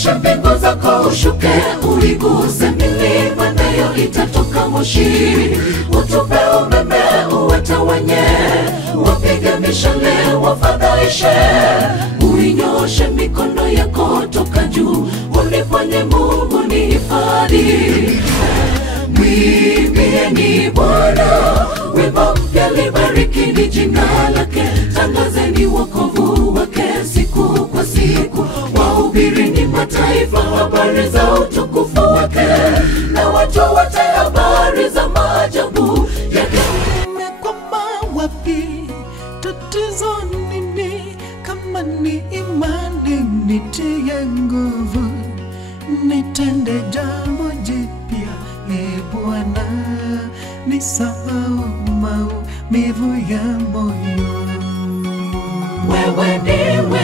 Unyoshe mbingu zako ushuke, uiguse milima nayo itatoka moshi. Utupe umeme uwatawanye, wapige mishale wafadhaishe. Uinyoshe mikono yako toka juu, unifanye Mungu nihifadhi. Mwimbieni Bwana wimbo mpya, libarikini jina lake. Tangazeni wokovu wake siku kwa siku, wahubirini mataifa habari za utukufu wake, na watu wote habari za maajabu yake. Umekwama wapi? Tatizo nini? Kama ni imani nitie nguvu, nitende jambo jipya. Bwana, nisahau maumivu ya moyo. Wewe ndiwe